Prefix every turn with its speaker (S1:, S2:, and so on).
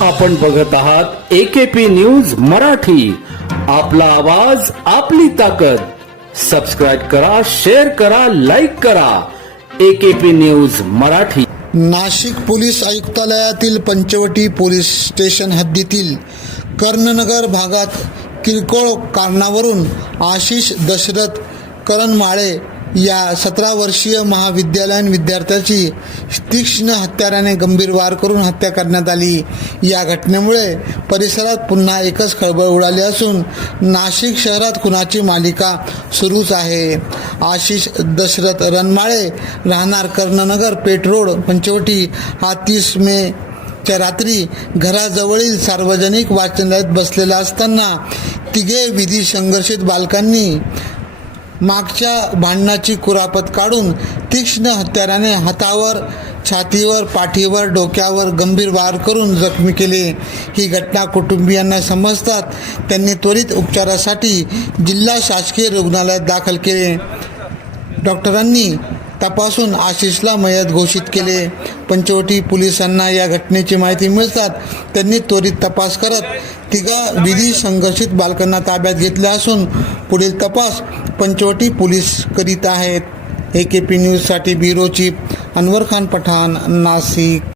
S1: आपण बघत आहात एकेपी न्यूज मराठी. आपला आवाज आपली ताकद. सबस्क्राईब करा शेअर करा लाईक करा. AKP news Marathi.
S2: Nashik police आयुक्तालयातील Panchavati police station हद्दीतील कर्णनगर भागात किरकोळ कारणावरून आशिष दशरथ करणमाळे या सतरा वर्षीय महाविद्यालयीन विद्यार्थ्याची तीक्ष्ण हत्याराने गंभीर वार करून हत्या करण्यात आली. या घटनेमुळे परिसरात पुन्हा एकच खळबळ उडाली असून नाशिक शहरात खुनाची मालिका सुरूच आहे. आशिष दशरथ रणमाळे राहणार कर्णनगर पेट रोड पंचवटी हा तीस मे च्या रात्री घराजवळील सार्वजनिक वाचनालयात बसलेला असताना तिघे विधी संघर्षित बालकांनी मागच्या भांडणाची कुरापत काढून तीक्ष्ण हत्याराने हातावर छातीवर पाठीवर डोक्यावर गंभीर वार करून जखमी केले. ही घटना कुटुंबियांना समजतात. त्यांनी त्वरित उपचारासाठी जिल्हा शासकीय रुग्णालयात दाखल केले. डॉक्टरांनी तपासून आशिषला मयत घोषित केले. पंचवटी पोलिसांना या घटनेची माहिती मिळतात. त्यांनी त्वरित तपास करत तिघा विधी संघर्षित बालकांना ताब्यात घेतले असून पुढील तपास पंचवटी पोलीस करीत आहेत. ए के पी न्यूजसाठी ब्युरो चीफ अनवर खान पठाण नाशिक.